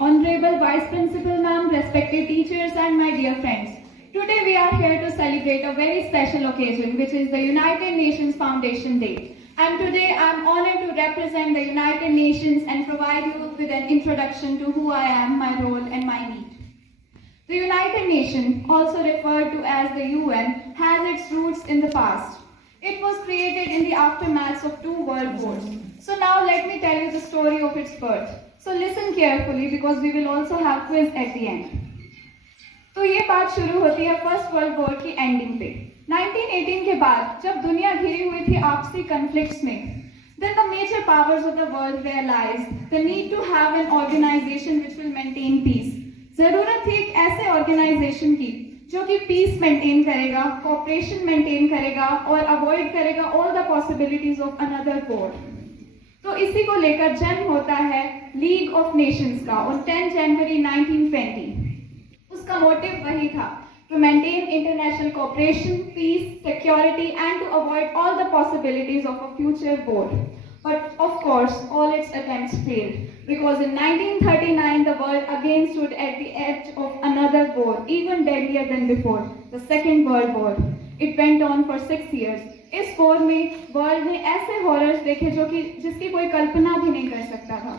Honorable Vice Principal Ma'am, respected teachers and my dear friends. Today we are here to celebrate a very special occasion which is the United Nations Foundation Day. And today I am honored to represent the United Nations and provide you with an introduction to who I am, my role and my need. The United Nations, also referred to as the UN, has its roots in the past. It was created in the aftermath of two world wars. So now let me tell you the story of its birth. So listen carefully because we will also have quiz at the end. तो ये बात शुरू होती है first world war की ending पे 1918 के बाद जब दुनिया घिरी हुई थी आपसी कॉन्फ्लिक्ट्स में then the major powers of the world realized the need to have an organization which will maintain peace. जरूरत थी एक ऐसे ऑर्गेनाइजेशन की जो कि पीस मेंटेन करेगा, कोऑपरेशन मेंटेन करेगा और अवॉइड करेगा all the possibilities of another war. तो इसी को लेकर जन्म होता है लीग ऑफ नेशंस का ऑन 10 जनवरी 1920। उसका मोटिव वही था to maintain international cooperation, peace, security and to avoid all the possibilities of a future war. But of course, all its attempts failed because in 1939 the world again stood at the edge of another war, even deadlier than before, the Second World War. It went on for 6 years. इस war में world ने ऐसे horrors देखे जो कि जिसकी कोई कल्पना भी नहीं कर सकता था।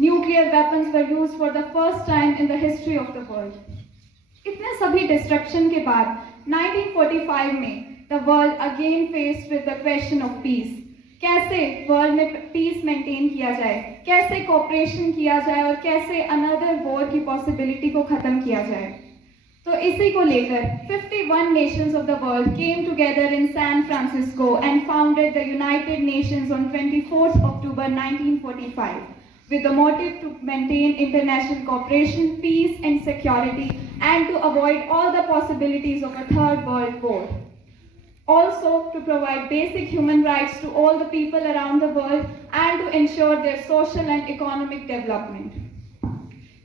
Nuclear weapons were used for the first time in the history of the world. इतने सभी डिस्ट्रक्शन के बाद 1945 में the world again faced with the question of peace. कैसे वर्ल्ड में पीस मेंटेन किया जाए, कैसे कोऑपरेशन किया जाए और कैसे अनदर वॉर की पॉसिबिलिटी को खत्म किया जाए। तो इसी को लेकर 51 nations of the world came together in San Francisco and founded the United Nations on 24th October 1945 with the motive to maintain international cooperation, peace and security and to avoid all the possibilities of a third world war. Also to provide basic human rights to all the people around the world and to ensure their social and economic development.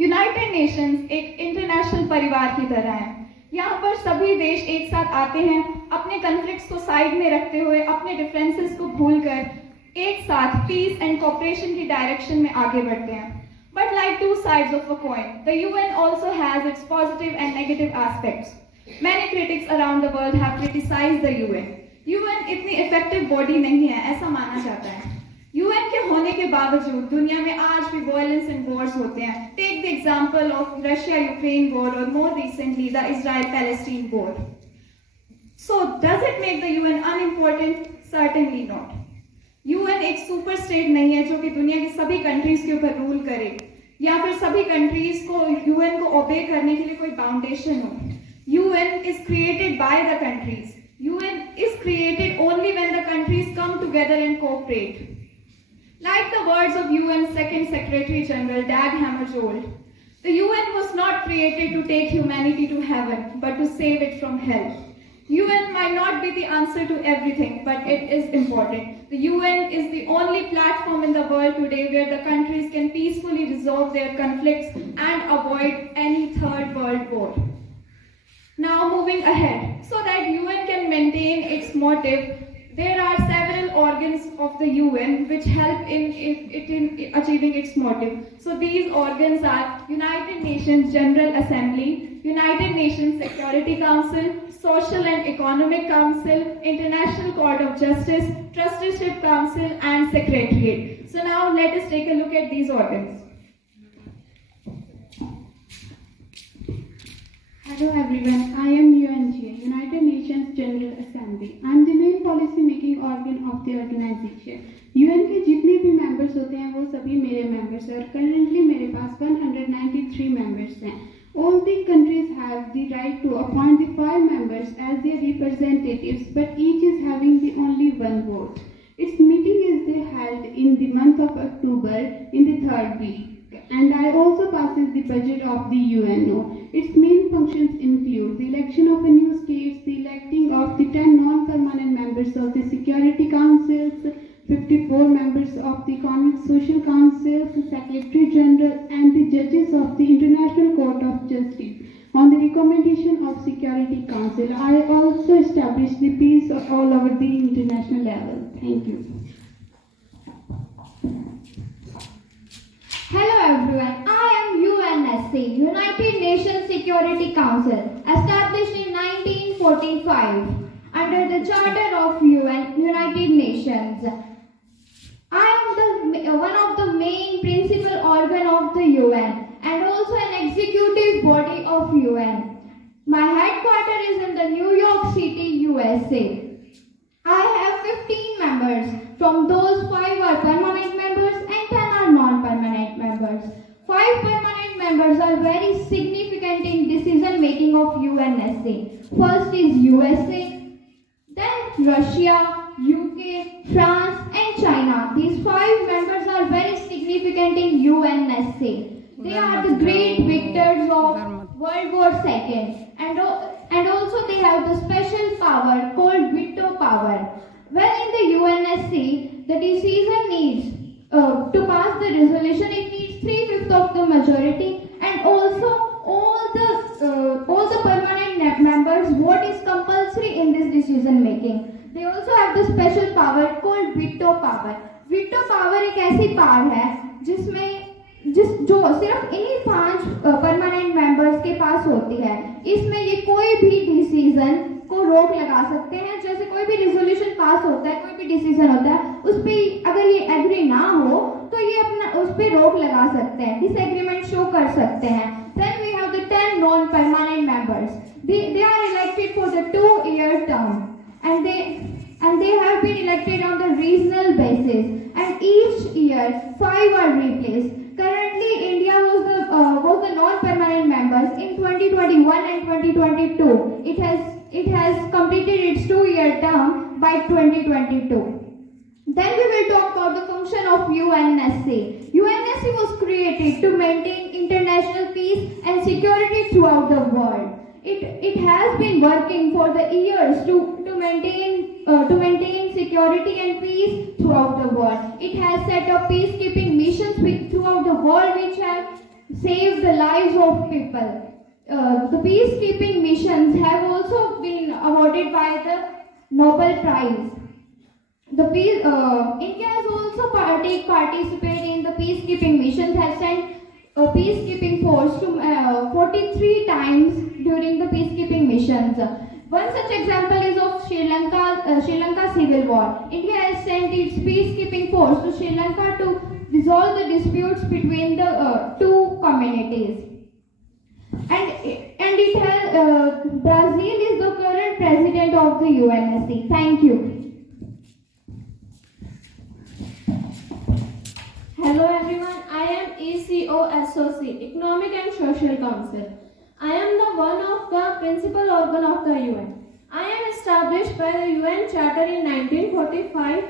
United Nations एक international परिवार की तरह है। यहाँ पर सभी देश एक साथ आते हैं, अपने कॉन्फ्लिक्ट्स को साइड में रखते हुए, अपने डिफरेंसेस को भूलकर एक साथ पीस एंड कोऑपरेशन की डायरेक्शन में आगे बढ़ते हैं। But like two sides of a coin, the UN also has its positive and negative aspects. Many critics around the world have criticized the UN. UN इतनी इफेक्टिव बॉडी नहीं है ऐसा माना जाता है। UN के होने के बावजूद दुनिया में आज भी वायलेंस एंड वॉर्स होते हैं। Take the example of Russia Ukraine war और more recently the Israel Palestine war. So does it make the UN unimportant? Certainly not. UN एक सुपर स्टेट नहीं है जो कि दुनिया की सभी कंट्रीज के ऊपर रूल करे या फिर सभी कंट्रीज को UN को ओबे करने के लिए कोई फाउंडेशन हो। UN is created by the countries. UN is created only when the countries come together and cooperate. Like the words of UN's Second Secretary General Dag Hammarskjöld, the UN was not created to take humanity to heaven, but to save it from hell. UN might not be the answer to everything, but it is important. The UN is the only platform in the world today where the countries can peacefully resolve their conflicts and avoid any third world war. Now moving ahead, so that UN can maintain its motive, there are several organs of the UN which help in achieving its motive. So these organs are United Nations General Assembly, United Nations Security Council, Social and Economic Council, International Court of Justice, Trusteeship Council and Secretariat. So now let us take a look at these organs. Hello everyone, I am UNGA, United Nations General Assembly. I am the main policy making organ of the organization. UN के जितने भी members होते हैं वो सभी मेरे members हैं और currently मेरे पास 193 members हैं. All the countries have the right to appoint the 5 members as their representatives, but each is having the only one vote. Its meeting is held in the month of October in the 3rd week. And I also passes the budget of the UNO. Its main functions include the election of a new states, the electing of the 10 non-permanent members of the Security Councils, 54 members of the Economic Social Councils, the Secretary General, and the judges of the International Court of Justice. On the recommendation of Security Council, I also established the peace all over the international level. Thank you. Hello everyone, I am UN Security Council, established in 1945 under the Charter of United Nations. I am one of the main principal organ of the UN and also an executive body of UN. My headquarters is in the New York City, USA. I have 15 members. From those, 5 are permanent members and 10 are non-permanent members. 5 permanent members are very significant in decision making of UNSA. First is USA, then Russia, UK, France and China. These 5 members are very significant in UNSA. They are the great victors of World War II and also they have the special power called veto power. Well, in the UNSC, the decision needs to pass the resolution, it needs 3/5 of the majority, and also all the permanent members vote is compulsory in this decision making. They also have the special power called veto power. Veto power एक ऐसी power है जो सिर्फ इन्हीं 5 permanent members के पास होती है. इसमें ये कोई भी डिसीजन को रोक लगा सकते हैं. जैसे कोई भी रिजोल्यूशन पास होता है, कोई भी डिसीजन होता है, उस पे अगर ये एग्री ना हो तो ये अपना उस पे रोक लगा सकते हैं, डिसएग्रीमेंट शो कर सकते हैं. Then we have the 10 non-permanent members. They are elected for the 2-year term and they have been elected on the regional basis and each year 5 are replaced. Currently, India was the non-permanent members in 2021 and 2022. It has completed its 2-year term by 2022. Then we will talk about the function of UNSC. UNSC was created to maintain international peace and security throughout the world. It has been working for the years to maintain security and peace throughout the world. It has set up peacekeeping missions throughout the world which have saved the lives of people. The peacekeeping missions have also been awarded by the Nobel Prize. India has also participated in the peacekeeping missions, has sent a peacekeeping force to 43 times during the peacekeeping missions. One such example is of Sri Lanka civil war. India has sent its peacekeeping force to Sri Lanka to resolve the disputes between the two communities. And it has Brazil is the current president of the UNSC. Thank you. Hello everyone, I am ECO Associate, Economic and Social Council. I am the one of the principal organ of the UN. I am established by the UN Charter in 1945.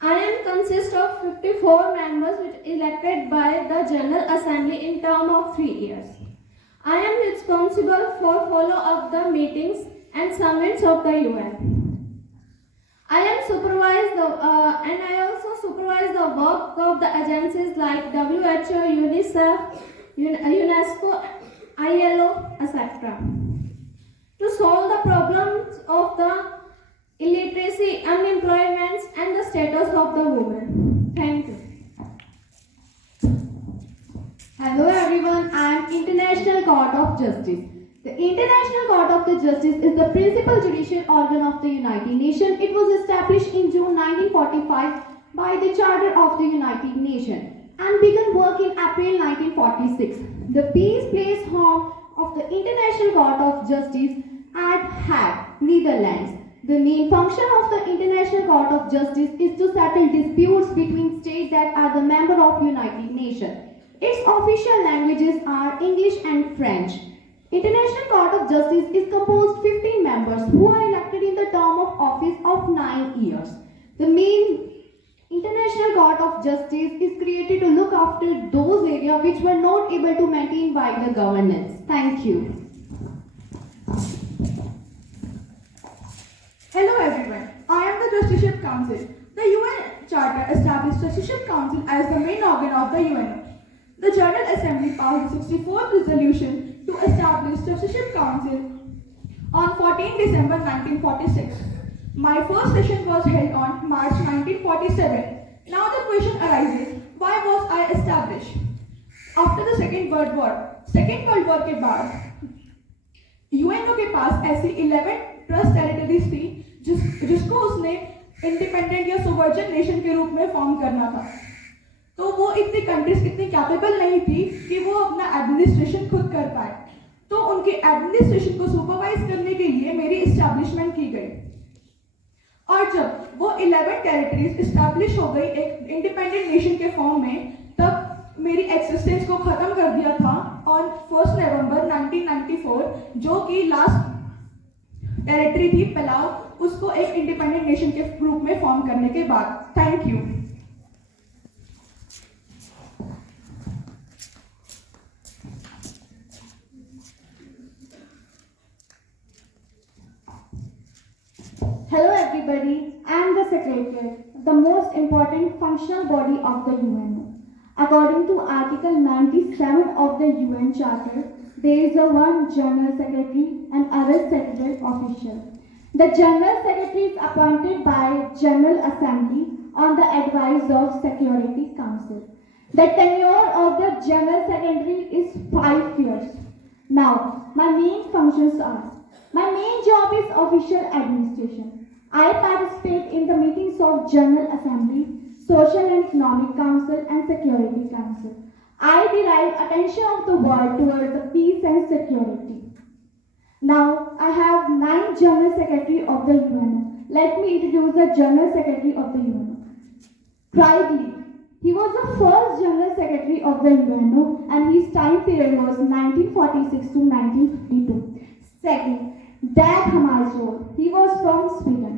I am consist of 54 members which elected by the General Assembly in term of 3 years. I am responsible for follow up the meetings and summits of the UN. I also supervise the work of the agencies like WHO, UNICEF, UNESCO, ILO, etc. to solve the problems of the illiteracy, unemployment and the status of the women. Thank you. Hello everyone, I am International Court of Justice. The International Court of the Justice is the principal judicial organ of the United Nations. It was established in June 1945 by the Charter of the United Nations and began work in April 1946. The birthplace home of the International Court of Justice at Hague, Netherlands. The main function of the International Court of Justice is to settle disputes between states that are the member of United Nations. Its official languages are English and French. International Court of Justice is composed of 15 members who are elected in the term of office of 9 years. The main International Court of Justice is created to look after those areas which were not able to maintain by the governance. Thank you. Hello everyone, I am the Trusteeship Council. The UN Charter established Trusteeship Council as the main organ of the UN. The General Assembly passed the 64th resolution to establish Trusteeship Council on 14 December 1946. My first session was held on March 1947. Now the question arises, why was I established? After the second world war के बाद UNO के पास ऐसी 11 trust territories थी जिसको उसने independent या सोवर्जन nation के रूप में फॉर्म करना था। तो वो इतनी कंट्रीज इतनी कैपेबल नहीं थी कि वो अपना एडमिनिस्ट्रेशन खुद कर पाए। तो उनके एडमिनिस्ट्रेशन को सुपरवाइज करने के लिए मेरी इस्टेब्लिशमेंट की गई। और जब वो 11 टेरिटरीज इस्टेब्लिश हो गई एक इंडिपेंडेंट नेशन के फॉर्म में, तब मेरी एक्सिस्टेंस को खत्म कर दिया था ऑन 1 नवंबर 1994, जो कि लास्ट टेरिटरी थी पलाव, उसको एक इंडिपेंडेंट नेशन के रूप में फॉर्म करने के बाद। Thank you. Hello everybody, I am the Secretariat, the most important functional body of the UNO. According to Article 97 of the UN Charter, there is a one General Secretary and other Secretary official. The General Secretary is appointed by General Assembly on the advice of Security Council. The tenure of the General Secretary is 5 years. Now, my main functions are: my main job is official administration. I participate in the meetings of General Assembly, Social and Economic Council and Security Council. I derive attention of the world towards the peace and security. Now, I have 9 General Secretary of the UNO. Let me introduce the General Secretary of the UNO. Quietly, he was the first General Secretary of the UNO and his time period was 1946 to 1952. Second, Dag Hammarskjöld, he was from Sweden.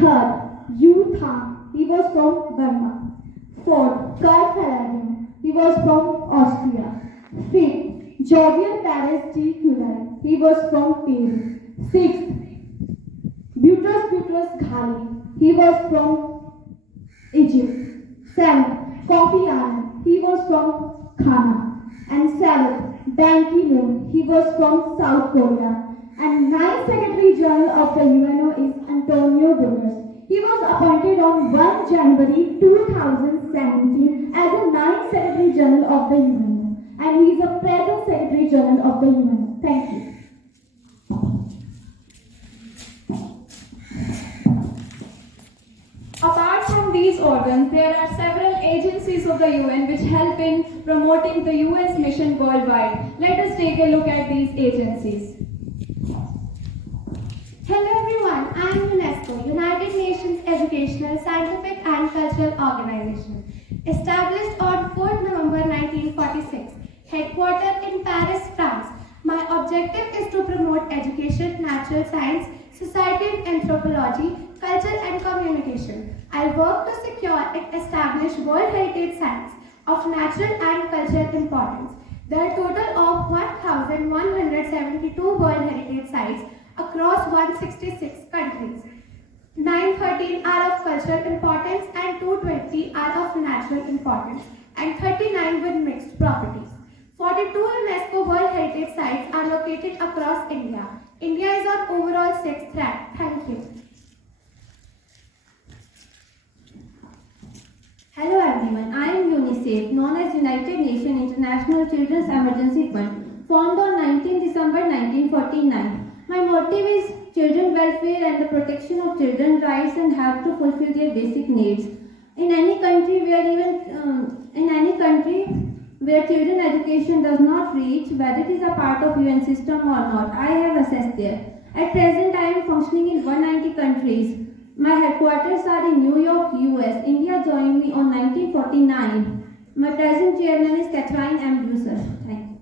Third, Yu Thang, he was from Burma. Fourth, Kurt Fellingen, he was from Austria. Fifth, Jorgen Paris T. Kuller, he was from Peru. Sixth, Boutros Ghali, he was from Egypt. Seventh, Kofi Annan, he was from Ghana. And seventh, Ban Ki-moon, he was from South Korea. And 9th Secretary General of the UNO is Antonio Guterres. He was appointed on 1 January 2017 as the 9th Secretary General of the UNO, and he is the present Secretary General of the UNO. Thank you. Apart from these organs, there are several agencies of the UN which help in promoting the UN's mission worldwide. Let us take a look at these agencies. Hello everyone, I am UNESCO, United Nations Educational, Scientific and Cultural Organization. Established on 4th November 1946, headquartered in Paris, France. My objective is to promote education, natural science, society and anthropology, culture and communication. I work to secure and establish World Heritage Sites of natural and cultural importance. There are a total of 1,172 World Heritage Sites across 166 countries. 913 are of cultural importance and 220 are of natural importance and 39 with mixed properties. 42 UNESCO World Heritage Sites are located across India. India is on overall 6th rank. Thank you. Hello everyone, I am UNICEF, known as United Nations International Children's Emergency Fund, formed on 19 December 1949. My motive is children welfare and the protection of children's rights and help to fulfill their basic needs. In any country where children education does not reach, whether it is a part of UN system or not, I have assessed there. At present, I am functioning in 190 countries. My headquarters are in New York, US. India joined me on 1949. My present chairman is Catherine M. Brewster. Thank you.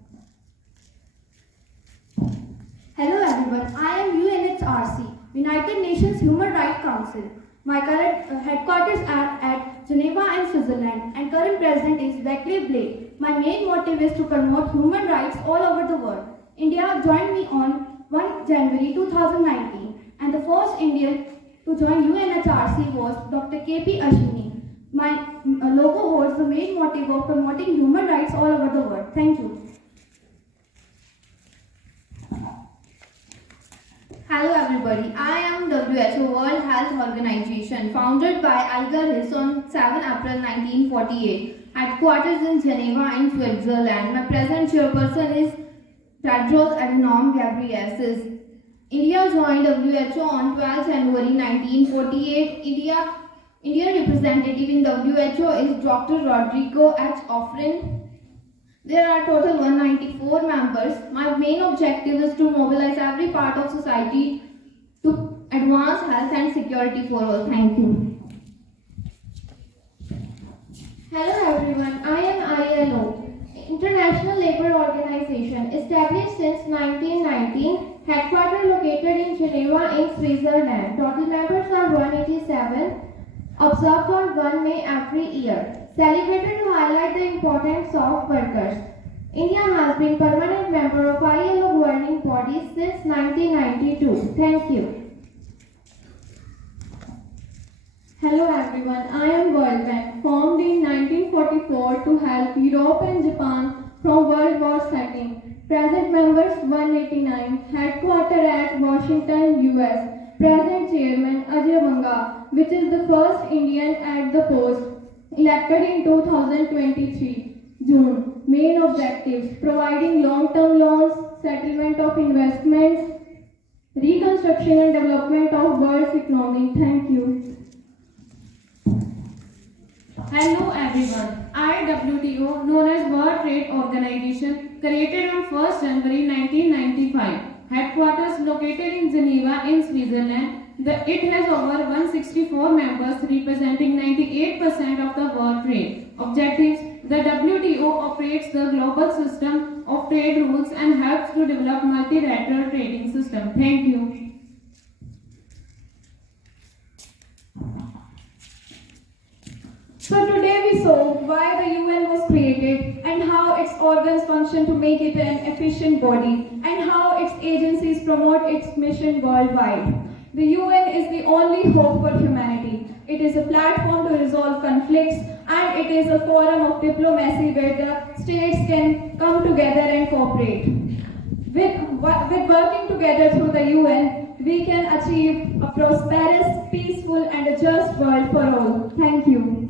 Hello everyone, I am UNHRC, United Nations Human Rights Council. My current headquarters are at Geneva and Switzerland, and current president is Beckley Blake. My main motive is to promote human rights all over the world. India joined me on 1 January 2019, and the first Indian to join UNHRC was Dr. K.P. Ashwini. My logo holds the main motive of promoting human rights all over the world. Thank you. Hello everybody, I am WHO World Health Organization, founded by Algar Hiss on 7 April 1948. headquarters in Geneva in Switzerland. My present chairperson is Tedros Adhanom Ghebreyesus. India joined WHO on 12 January 1948. Indian representative in WHO is Dr. Rodrigo H. Offrin. There are total 194 members. My main objective is to mobilize every part of society to advance health and security for all. Thank you. Hello everyone, I am ILO, International Labour Organization, established since 1919, headquarters located in Geneva in Switzerland. Total members are 187, observed on 1 May every year, celebrated to highlight the importance of workers. India has been permanent member of ILO governing body since 1992. Thank you. Hello everyone, I am World Bank, formed in 1944 to help Europe and Japan from World War II. Present members 189, headquartered at Washington, US. Present chairman Ajay Banga, which is the first Indian at the post, elected in 2023, June. Main objectives: providing long-term loans, settlement of investments, reconstruction and development of world's economy. Thank you. Hello everyone, IWTO, known as World Trade Organization, created on 1st January 1995, headquarters located in Geneva in Switzerland. It has over 164 members representing 98% of the world trade. Objectives: the WTO operates the global system of trade rules and helps to develop multilateral trading system. Thank you. So today we saw why the UN was created and how its organs function to make it an efficient body and how its agencies promote its mission worldwide. The UN is the only hope for humanity. It is a platform to resolve conflicts and it is a forum of diplomacy where the states can come together and cooperate. With working together through the UN, we can achieve a prosperous, peaceful and a just world for all. Thank you.